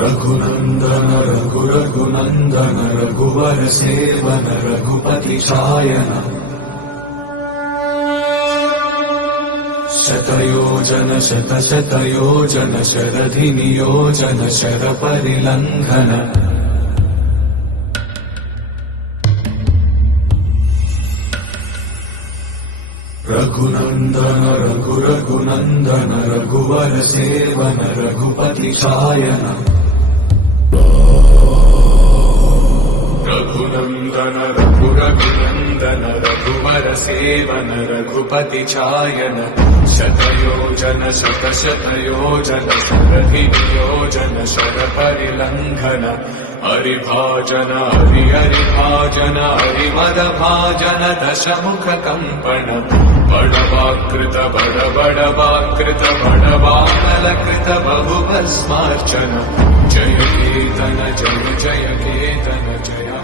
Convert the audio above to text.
रघुनंदन रघुनंदन रघुवर seven Raghupati Shayan शतयोजन शतशतयोजन शरधि नियोजन sir परिलंघन Raghunandan Raghunandan रघुवर seven Raghupati Shayan Raghunandan Raghunandan रघुवर seven Raghupati चायन शतयोजन शतशतयोजन शरधि नियोजन sir परिलंघन हरिभाजन हरिभाजन हरिमदभाजन दशमुख कंपन बड़वाकृत बड़वाकृत बड़वानलकृत बहुभस्मार्चन जय केतन जय जय केतन जय